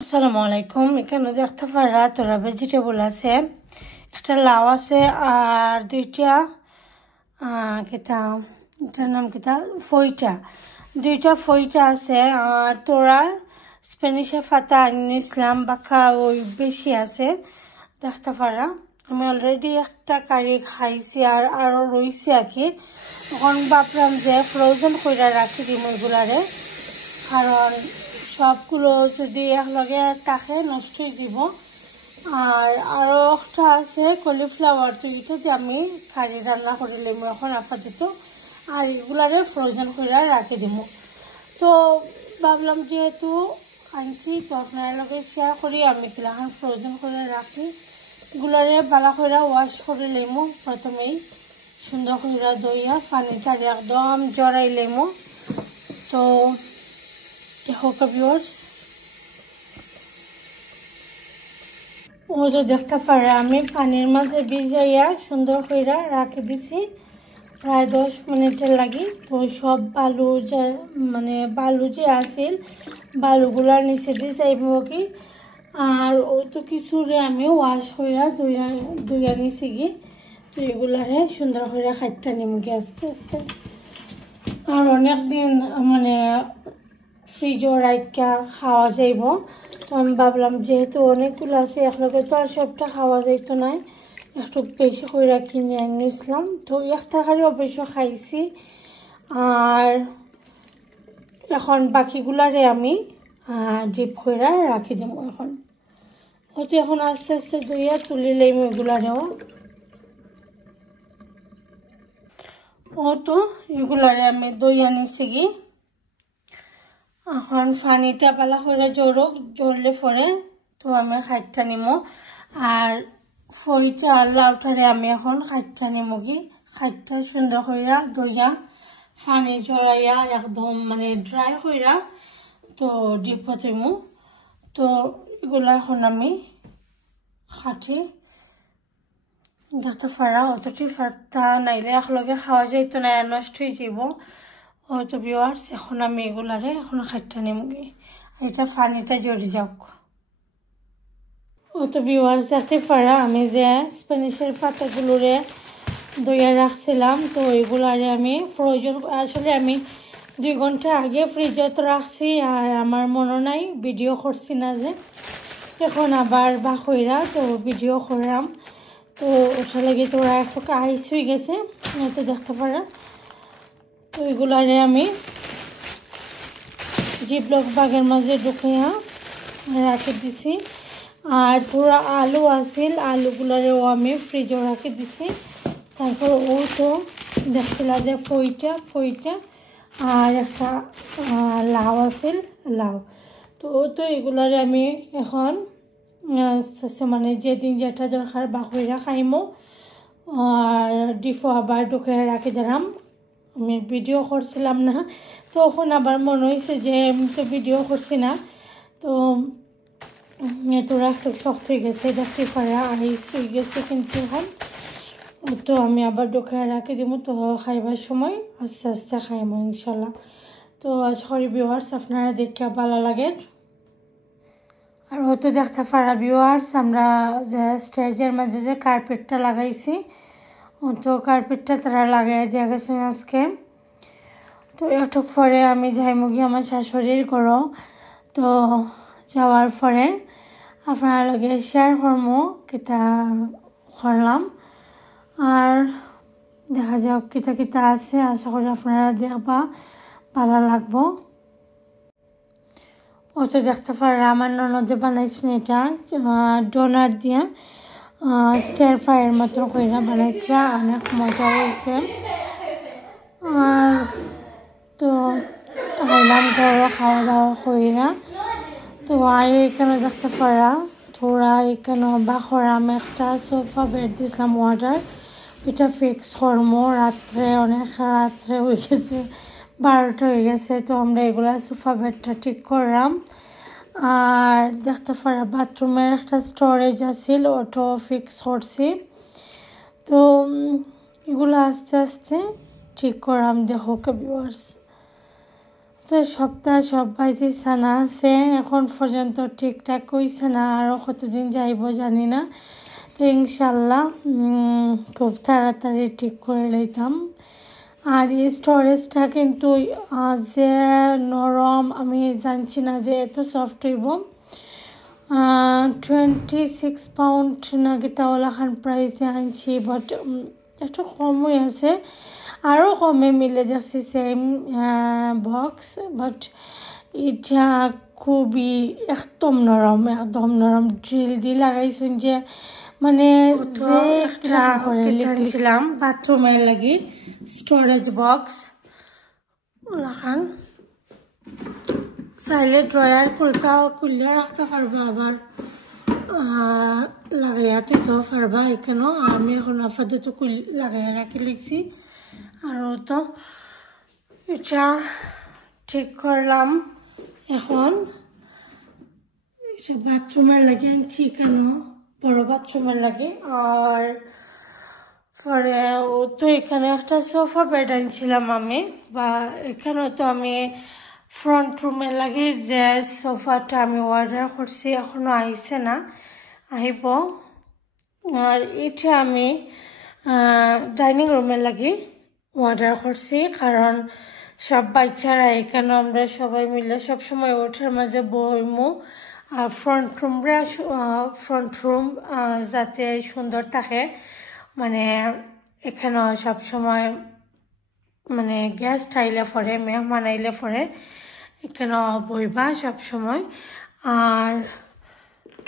আসসালামু আলাইকুম। এখানে দেখতে পারা তোরা ভেজিটেবল আছে, একটা লাউ আছে আর দুইটা কিতা এটার নাম কিতা ফইটা, দুইটা ফইটা আছে আর তোরা স্প্যানিশের পাতা ইসলাম বাঁকা ওই বেশি আছে দেখতে পারা। আমি অলরেডি একটা কারি খাইছি আর আরও রয়েছে আর কি। এখন ভাবলাম যে ফ্রোজেন করে রাখি দিম ওইগুলারে, কারণ সবগুলো যদি একলগে থাকে নষ্ট হয়ে যাব। আর আরও একটা আছে কলিফ্লাওয়ার, তো এটাতে আমি কারি রান্না করে লিম এখন আপাতত, আর এগুলারে ফ্রোজেন করে রাখি দিব। তো ভাবলাম যেহেতু আনছি তো আপনার লগে শেয়ার করি, আমি কিলাখান ফ্রোজেন করে রাখি। এগুলারে ভালো করে ওয়াশ করে লিমো, প্রথমেই সুন্দর করে দইয়া পানিটারে একদম জড়াই লিমো। তো দেখো ভিউয়ার্স, ও তো দেখতে পারে আমি পানির মাঝে ভিজাইয়া সুন্দর করে রাখি দিছি প্রায় 10 মিনিটের লাগি। তো সব বালু যে বালু যে আসিল বালুগুলার নিচে দিয়ে যাইব কি, আর ও তো কিছুরে আমি ওয়াশ করে ধুইয়া নিছি কি। তো এগুলারে সুন্দর করে খাইটা নিম কি আস্তে আস্তে। আর অনেক দিন ফ্রিজও রাখা খাওয়া যাইব। তো আমি ভাবলাম যেহেতু অনেকগুলো আছে একলগে তো আর সবটা খাওয়া যাইতো না, একটু বেশি করে কিনে আনিয়েছিলাম। তো একটা খালি অবশ্য খাইছি, আর এখন বাকিগুলারে আমি ডিপ করে রাখি দেব। এখন হয়তো এখন আস্তে আস্তে ধুইয়া তুলি লইম এগুলারেও। ও তো এগুলারে আমি দই আনিছি কি, এখন পানিটা পালা করে জ্বরলে পরে তো আমি খাইটা নিমো। আর ফইটা আর লাউটারে আমি এখন খাইটা নিমো কি, খাইটা সুন্দর কইরা দইয়া পানি জড়াইয়া একদম ড্রাই কইরা তো ডিপত দিমু। তো এগুলো এখন আমি খাটি দেখতে পারা। অতটি ফাত্তা নাইলে একলগে খাওয়া যাইতো না, নষ্ট হয়ে যাব। হয়তো ভিউয়ার্স এখন আমি এগুলারে এখন খাইটা নিমগি, এটা পানিটা জড়ি যাক। ও তো ভিউয়ার্স দেখতে পারা আমি যে স্প্যানিশের পাতাগুলোরে দইয়া রাখছিলাম, তো এগুলারে আমি প্রয়োজন আসলে আমি 2 ঘন্টা আগে ফ্রিজত রাখছি, আর আমার মনে নাই ভিডিও করছি না যে, এখন আবার বাকইরা তো ভিডিও করলাম। তো ওটা লাগে তোরা একটু আইস হয়ে গেছে, তো দেখতে পারা। তো এগুলারে আমি জিপলক বাগের মাঝে ঢুকিয়া রাখি দিছি। আর পুরা আলু আসিল, আলুগুলারেও আমি ফ্রিজে রাখি দিছি। তারপর ও তো দেখছিল যে ফইটা আর একটা লাউ আসিল, লাউ। তো ও তো এগুলারে আমি এখন যেদিন যেটা দরকার বাকইরা খাইমো আর ডিফো আবার ঢুকে রাখি দিলাম। আমি ভিডিও করছিলাম না, তখন আবার মনে হয়েছে যে আমি তো ভিডিও করছি না। তো তোরা একটু শক্ত হয়ে গেছে দেখতে পারা, আইস হয়ে গেছে কিন্তু এখন। তো আমি আবার ঢুকে রাখি দিব, তো খাইবার সময় আস্তে আস্তে খাইমো ইনশাল্লাহ। তো আশা করি ভিউয়ার্স আপনারা দেখে ভালো লাগে। আর হয়তো দেখতে পারা ভিউয়ার্স আমরা যে স্টেজের মাঝে যে কার্পেটটা লাগাইছি, তো কার্পেটটা তারা লাগাই দিয়ে গেছে আজকে। তো একটু পরে আমি যাইমুগি আমার শাশুড়ির ঘরও। তো যাওয়ার পরে আপনার লগে শেয়ার করবো কিতা করলাম, আর দেখা যাক কিতা কিতা আছে। আশা করি আপনারা দেখবা ভালো লাগবো। ও তো দেখতে পারা আমার ননদে বানাইছেন এটা ডোনার দিয়া স্টার ফ্রাইয়ের মতন করে বানাইছিল, অনেক মজা হয়েছে। আর তো আইলাম ঘরে খাওয়া দাওয়া করি না। তো এখানে দেখতে পারা থোড়া এখানে বাখরাম একটা সোফা বেড দিয়েছিলাম অর্ডার, এটা ফিক্স করবো রাত্রে, অনেক রাত্রে হয়ে গেছে, 12টা হয়ে গেছে। তো আমরা এগুলা সোফা বেডটা ঠিক করলাম। আর দেখতে পারা বাথরুমের একটা স্টোরেজ আছিল, ওটাও ফিক্স করছি। তো এগুলো আস্তে আস্তে ঠিক করলাম। দেখো ভিউয়ার্স, তো সপ্তাহ সব বাড়িতে ছানা আছে, এখন পর্যন্ত ঠিকঠাক হইছে না, আরও কতদিন যাইব জানি না। তো ইনশাল্লাহ খুব তাড়াতাড়ি ঠিক করে লইতাম। আর এই স্টোরেজটা কিন্তু যে নরম, আমি জানছি না যে এত সফট হইব। 26 পাউন্ড না গীতাওয়ালা খান প্রাইস দিয়ে আনছি, বাট একটু কমই আছে, আরও কমে মিলে যাচ্ছে সেম বক্স, বাট এটা খুবই একদম নরম, একদম নরম। ড্রিল দিয়ে লাগাইছেন যে মানে যে লিখছিলাম বাথরুমের লাগি স্টোরেজ বক্স ওলাখান চাইলে ড্রয়ার খুললে রাখতে পারবা, আবার লাগাইয়া দিতেও পারবা এখানেও। আমি এখন আপাতত লাগাইয়া রাখি লিখছি। আর তো এটা ঠিক করলাম। এখন এটা বাথরুমের লাগে আনছি, কেন বড় বাথরুমের লাগে। আর পরে ও তো এখানে একটা সোফা বেড আনছিলাম আমি, বা এখানে তো আমি ফ্রন্ট রুমে লাগে যে সোফাটা আমি অর্ডার করছি, এখনও আইছে না, আইব। আর এটা আমি ডাইনিং রুমে লাগি অর্ডার করছি, কারণ সব বাচ্চারা এখানে আমরা সবাই মিলে সবসময় ওঠার মাঝে বইমু। আর ফ্রন্ট রুম যাতে সুন্দর থাকে, মানে এখানে সবসময় মানে গেস্ট আইলে পরে, মেহমান আইলে পরে এখানে বইবা সবসময়। আর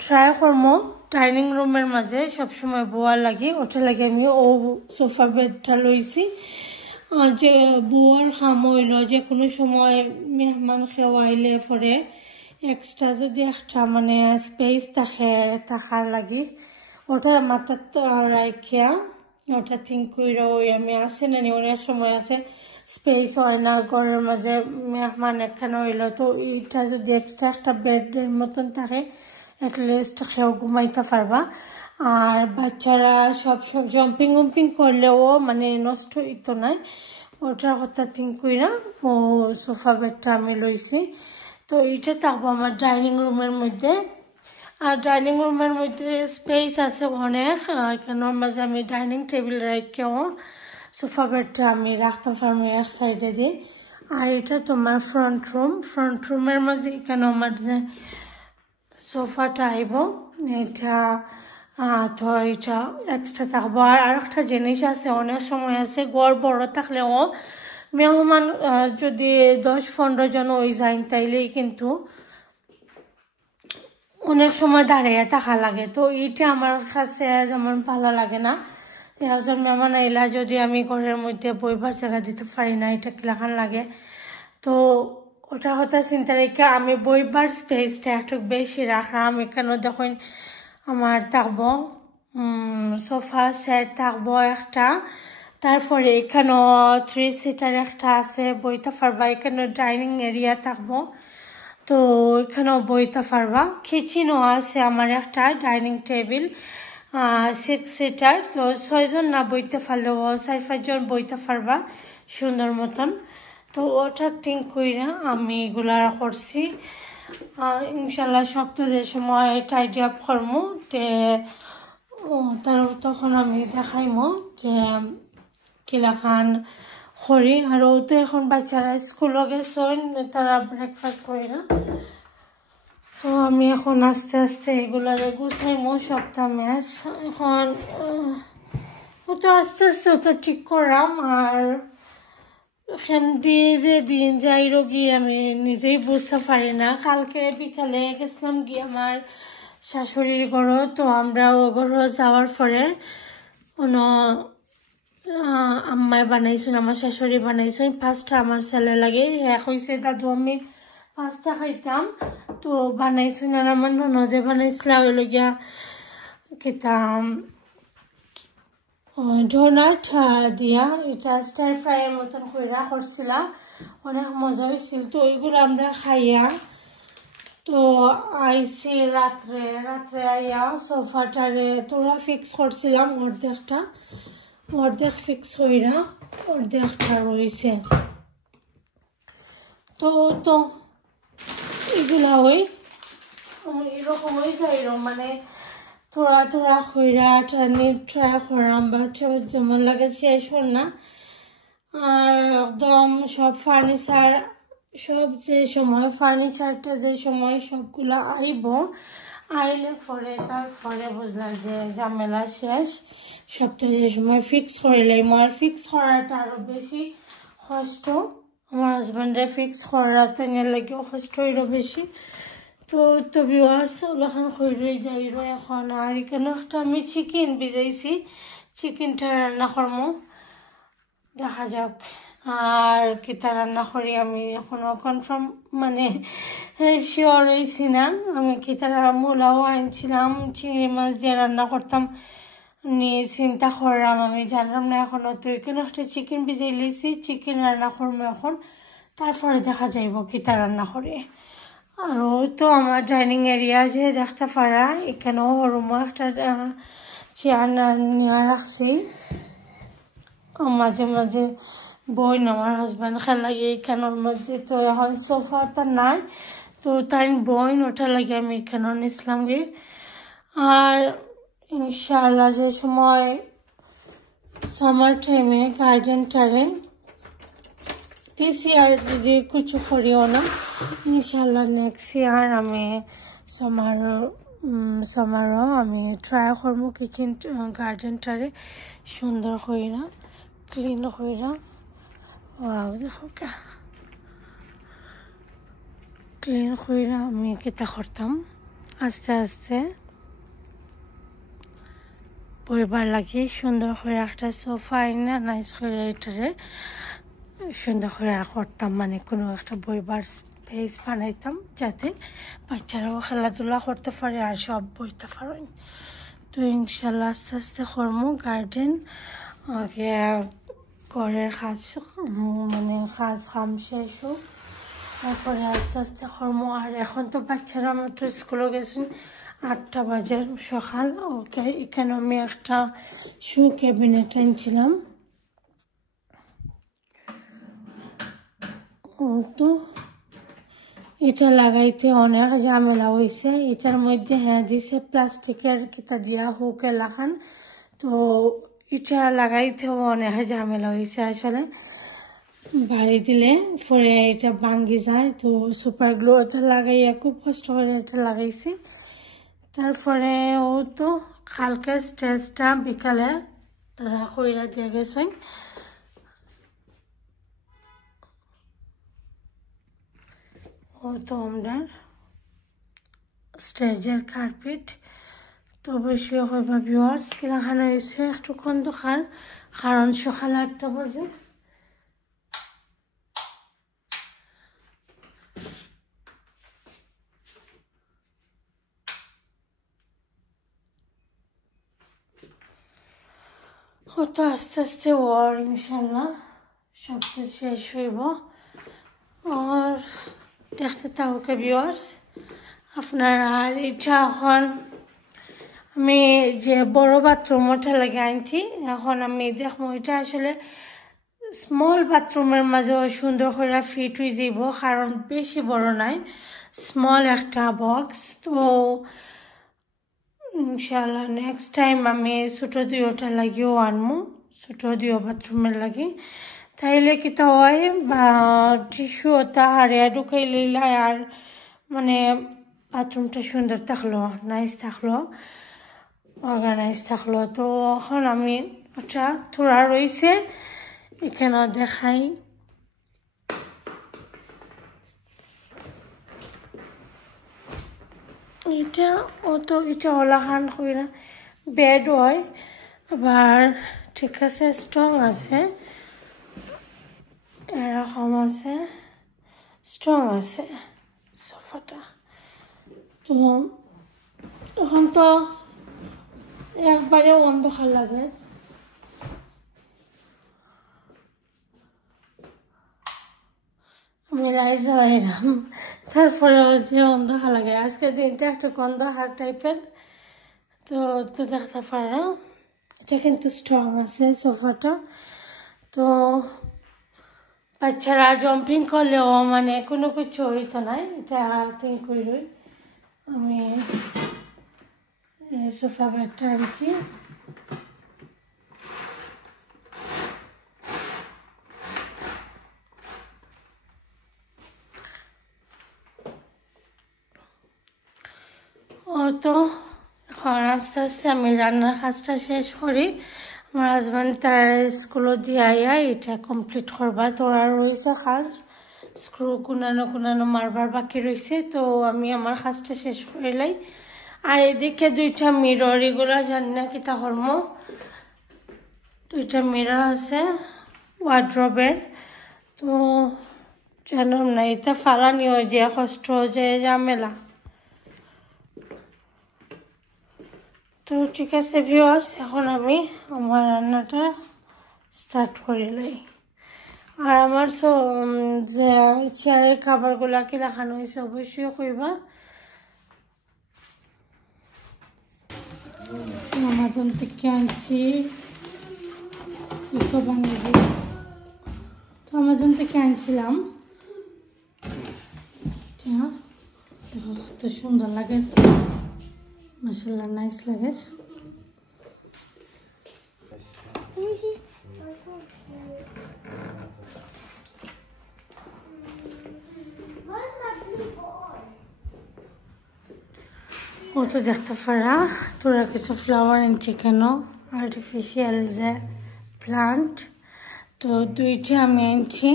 ট্রাই করবো ডাইনিং রুমের মাঝে সবসময় বোয়ার লাগে, ওটা লাগে আমি ও সোফা বেডটা লইছি, যে বোয়ার খাম হইল যে কোনো সময় মেহমান খেয়ে আইলে পরে এক্সট্রা যদি একটা মানে স্পেস থাকার লাগি, ওটা মাথার রাখিয়া ওটা থিঙ্ক করে ওই আমি আসে না, অনেক সময় আছে স্পেস হয় না ঘরের মাঝে, মেহমান এখানে হইল, তো এটা যদি এক্সট্রা একটা বেডের মতন থাকে অ্যাটলিস্ট খেয়েও ঘুমাইতে পারবা। আর বাচ্চারা সব জাম্পিং করলেও মানে নষ্ট হইতো না, ওটার কথা থিঙ্ক কইরা ও সোফা বেডটা আমি লইছি। তো এইটা থাকবো আমার ডাইনিং রুমের মধ্যে। আর ডাইনিং রুমের মধ্যে স্পেস আছে অনেক, এখানের মাঝে আমি ডাইনিং টেবিল রেখেও সোফা বেডটা আমি রাখতে পারবো এক সাইডে দিয়ে। আর এটা তোমার ফ্রন্ট রুমের মাঝে এখানে আমার যে সোফাটা আইব, এটা তো এটা এক্সট্রা থাকবো। আর একটা জিনিস আছে, অনেক সময় আছে ঘর বড় থাকলেও মেহমান যদি 10-15 জন ওই যায় তাইলেই কিন্তু অনেক সময় দাঁড়িয়ে থাকা লাগে, তো এইটা আমার কাছে যেমন ভালো লাগে না। একজন মেহমান আইলা যদি আমি ঘরের মধ্যে বইবার জায়গা দিতে পারি না, এটা কিলাখান লাগে। তো ওটার কথা চিন্তা রেখে আমি বইবার স্পেসটা একটু বেশি রাখলাম। এখানেও দেখুন আমার থাকবো সোফা সেট থাকবো একটা, তারপরে এখানেও 3 সিটার একটা আছে বইতে পারবা, এখানেও ডাইনিং এরিয়া থাকবো, তো এখানেও বইতে পারবা। কিচেনও আছে আমার একটা, ডাইনিং টেবিল 6 সিটার, তো 6 জন না বইতে পারলেও 4-5 জন বইতে পারবা সুন্দর মতন। তো ওটা থিঙ্ক কইরা আমি এগুলা করছি। ইনশাল্লাহ সপ্তাহের সময় টাইডি আপ করবো, তখন আমি দেখাইমো যে কিলাখান করি। আর ও তো এখন বাচ্চারা স্কুলে গেছেন, তারা ব্রেকফাস্ট করি না, তো আমি এখন আস্তে আস্তে এগুলারে গুছাইমো সপ্তাহ ম্যাচ। এখন ও তো আস্তে আস্তে ওটা ঠিক করাম। আর এখান দিয়ে যে দিন যাই রোগী আমি নিজেই বুঝতে পারি না। কালকে বিকালে গেছিলাম গিয়ে আমার শাশুড়ির ঘরও, তো আমরা ও ঘরও যাওয়ার পরে আম্মায় বানাইছেন, আমার শাশুড়ি বানাইছেন পাস্তা, আমার ছেলে লাগে এক হয়েছে দাদু আমি পাস্তা খাইতাম, তো বানাইছেন। আর আমার ননদে বানাইছিলাম ওই লগিয়া খেতাম ডোনাট দিয়া, এটা স্টার ফ্রাইয়ের মতন কইরা করছিলাম, অনেক মজা হয়েছিল। তো ওইগুলো আমরা খাইয়া তো আইসি রাত্রে আইয়া সোফাটারে তোরা ফিক্স করছিলাম, অর্ধেক ফিক্স হইরা অর্ধেকটা রয়েছে। তো তো এগুলা ওই এরকম হয়ে যায় মানে থোড়া থোড়া খইরা টানি ট্রাই করলাম, বাট যেমন লাগে শেষ হল না। আর একদম সব ফার্নিচার, সব যে সময় ফার্নিচারটা যে সময় সবগুলা আইব, আইলে পরে তারপরে বুঝলাম যে ঝামেলা শেষ। সবটা যে সময় ফিক্স করলে আর ফিক্স করাটা আরও বেশি কষ্ট। আমার হাজব্যান্ডের ফিক্স করাতে লাগেও কষ্ট হইল বেশি। তো ভিউয়ার্স ওখান হইলই যাইল এখন। আর এখানে একটা আমি চিকেন ভিজাইছি, চিকেনটা রান্না করবো, দেখা যাক। আর কিতা রান্না করি আমি এখনও কনফার্ম মানে শিওর হয়েছি না। আমি কিতা মূলাও আনছিলাম, চিংড়ি মাছ দিয়ে রান্না করতাম নিয়ে চিন্তা করলাম, আমি জানলাম না এখনও। তো এখানে একটা চিকেন ভিজাই লিয়েছি, চিকেন রান্না করবো এখন, তারপরে দেখা যাইব কিতা রান্না করে। আর তো আমার ডাইনিং এরিয়া যে দেখতে পারা, এখানেও রুমও একটা চেয়ার নিয়ে রাখছি। মাঝে মাঝে বই আমার হাজব্যান্ড খেলা এইখানোর মধ্যে। তো এখন সোফাটা নাই, তো তাই বই ওটা লাগে আমি এখানেও নিছিলাম গে। আর ইনশাআল্লাহ যে সময় সামার টাইমে গার্ডেন টার্ডেন দিস ইয়ার যদি কিছু করিও না, ইনশাআল্লাহ নেক্সট ইয়ার আমি সমারও আমি ট্রাই করবো কিচেন গার্ডেনটারে সুন্দর কইরা ক্লিন কইরা। ওয়াও দেখো ক্লিন কইরা আমি কেতা করতাম আস্তে আস্তে বইবার লাগে। সুন্দর করে একটা সোফা আইনা নাইস করে এটারে সুন্দর করে করতাম, মানে কোনো একটা বইবার স্পেস বানাইতাম যাতে বাচ্চারাও খেলাধুলা করতে পারে আর সব বইতে পারেন। তো ইনশাল্লাহ আস্তে আস্তে করবো গার্ডেন। আগে ঘরের কাজ মানে কাজ কাম শেষ হোক, তারপরে আস্তে আস্তে করবো। আর এখন তো বাচ্চারা মাত্র স্কুলে গেছেন, 8টা বাজে সকাল। ওকে এখানে আমি একটা শু ক্যাবিনেট আনছিলাম, তো এটা লাগাইতে অনেক ঝামেলা হয়েছে। এটার মধ্যে হ্যাঁ দিছে প্লাস্টিকের কিতা দিয়া হুকে লাগান, তো এটা লাগাইতেও অনেক ঝামেলা হয়েছে আসলে। বাড়ি দিলে পরে এটা ভাঙ্গি যায়, তো সুপার গ্লু এটা লাগাইয়া খুব কষ্ট করে এটা লাগাইছি। তারপরে ও তো কালকে স্টেজটা বিকালে তারা কইরা দিয়ে গেছেন। ও তো আমরা স্টেজের কার্পেট। তো অবশ্যই হইবা ভিউয়ার্স কিলাখানো হয়েছে একটুক্ষণ দোকান, কারণ সকাল 8টা বাজে। তো আস্তে আস্তে ওর ইনশাল্লাহ সবটা শেষ হইব। আর দেখতে থাকুক ভিউয়ার্স আপনারা। আর এটা এখন আমি যে বড় বাথরুমটা লাগে আনছি, এখন আমি দেখবো এটা আসলে স্মল বাথরুমের মাঝেও সুন্দর করে ফিট হয়ে যাব, কারণ বেশি বড় নাই, স্মল একটা বক্স। তো ইনশাআল্লাহ নেক্সট টাইম আমি ছোটো দিওটা লাগিও আনমু, ছোটো দিও বাথরুমের লাগি। তাইলে কিতা হয় বা টিস্যু ওটা হারিয়া ঢুকাই লইলাই আর মানে বাথরুমটা সুন্দর থাকলো, নাইস থাকলো, অর্গানাইজ থাকলো। তো এখন আমি ওটা থোড়া রয়েছে এখানে দেখাই। এটা তো এটা ওলাখান কইরা বেড হয়, আবার ঠিক আছে স্ট্রং আছে, এরকম আছে, স্ট্রং আছে সোফাটা। তো এখন তো একবারে অন্ধকার লাগে, আমি লাইট জ্বালাইলাম তারপরেও যে অন্ধকার লাগে। আজকের দিনটা একটু অন্ধকার টাইপের। তো তো দেখতে পারো এটা কিন্তু স্ট্রং আছে সোফাটা। তো বাচ্চারা জাম্পিং করলেও মানে কোনো কিছু হইতো না, এটা থিঙ্ক করি আমি সোফা বেডটা আনছি। ও তো এখন আস্তে আস্তে আমি রান্নার কাজটা শেষ করি। আমার হাজব্যান্ড তার স্কুলে দিয়ে আইয়া এটা কমপ্লিট করবা, তো আর রয়েছে কাজ, স্ক্রু কুনানো মারবার বাকি রয়েছে, তো আমি আমার কাজটা শেষ করিলাই। আর এদিকে দুইটা মিরর, এগুলো জানি না কি তা হরম, দুইটা মিরর আছে ওয়ার্ড্রবের, তো জানাম না এটা ফালানি হয়ে যে কষ্ট যে ঝামেলা। তো ঠিক আছে ভিউয়ার্স, এখন আমি আমার রান্নাটা স্টার্ট করিলাই। আর আমার যে চেয়ারের খাবারগুলা কি রাখানো হয়েছে অবশ্যই কইবা। আমাজন থেকে আনছি বাঙালি, তো আমাজন থেকে আনছিলাম, দেখো কত সুন্দর লাগে, মাশাআল্লাহ নাইস লাগে। ও তো দেখতে পারা তোরা কিছু ফ্লাওয়ার এনেছি কেন, আর্টিফিশিয়াল যে প্লান্ট, তো দুইটা আমি আনছি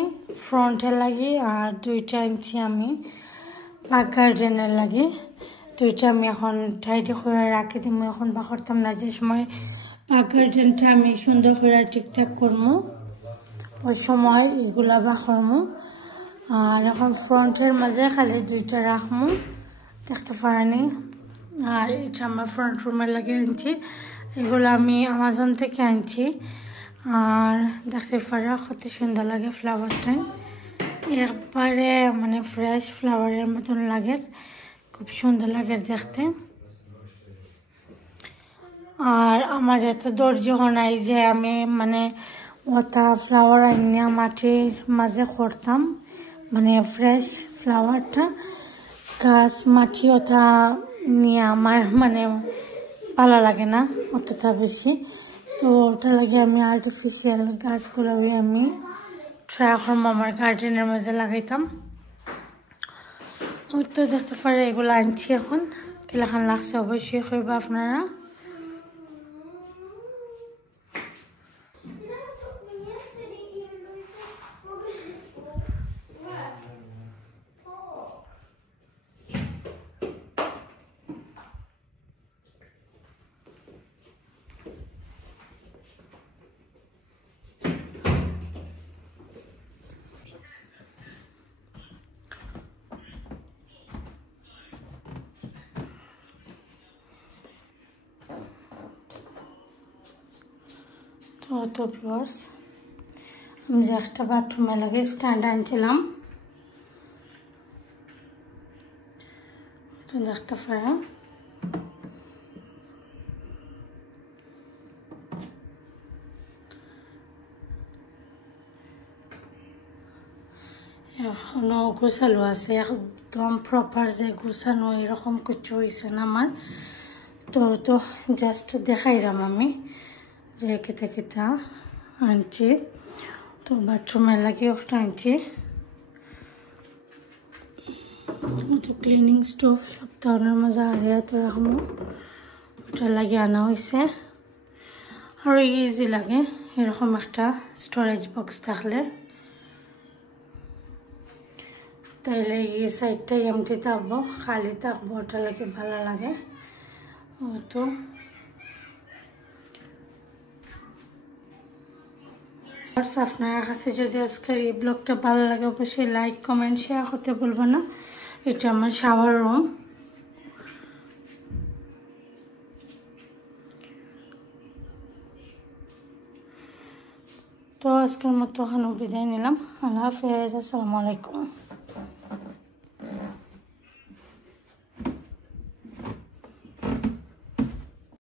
ফ্রন্টে লাগি আর দুইটা আনছি আমি পাক গার্ডেনের লাগে। দুইটা আমি এখন টাইডি করে রাখি দিব, এখন বা করতাম না, যে সময় পাক গার্ডেনটা আমি সুন্দর করে ঠিকঠাক করবো ওই সময় এগুলা বা করবো। আর এখন ফ্রন্টের মাঝে খালি দুইটা রাখবো, দেখতে পারেনি। আর এটা আমার ফ্রন্ট রুমের লাগে আনছি, এগুলো আমি আমাজন থেকে আনছি। আর দেখতে পারা কত সুন্দর লাগে ফ্লাওয়ারটা, একবারে মানে ফ্রেশ ফ্লাওয়ারের মতন লাগে, খুব সুন্দর লাগে দেখতে। আর আমার এত ধৈর্য নাই যে আমি মানে ওটা ফ্লাওয়ার আনিয়া মাটির মাঝে করতাম, মানে ফ্রেশ ফ্লাওয়ারটা গাছ মাটি ওটা নিয়ে আমার মানে ভালো লাগে না অতটা বেশি, তো ওটা লাগে আমি আর্টিফিশিয়াল গাছগুলো আমি ট্রাই করবো আমার গার্ডেনের মাঝে লাগাইতাম। ওই তো দেখতে পারে এগুলো আনছি, এখন কিলাখান লাগছে অবশ্যই কইবা আপনারা। তো ভিউয়ার্স, আমি যে একটা বাথরুমে লাগে স্ট্যান্ড আনছিলাম, তো দেখতে পারা এখনো গোছালো আছে, একদম প্রপার যে গোছানো এরকম কিছু হয়েছে না আমার। তো জাস্ট দেখাইলাম আমি যে কেতা কেতা আনছি, তো বাথরুমের লাগে একটা আনছি, তো ক্লিনিং স্টোভ সপ্তাহের মাঝে আড়িয়া তো রাখবো, ওটা লাগে আনা হয়েছে। আর ইজি লাগে এরকম একটা স্টোরেজ বক্স থাকলে, তাইলে এই সাইডটাই এমটি থাকবো, খালি থাকবো, ওটা লাগে ভালো লাগে। তো আপনার কাছে যদি আজকের এই ব্লগটা ভালো লাগে অবশ্যই লাইক কমেন্ট শেয়ার করতে বলবো না। এটা আমার শাওয়ার রুম, তো আজকের মতো বিদায় নিলাম। আল্লাহ হাফেজ, আসসালামু আলাইকুম।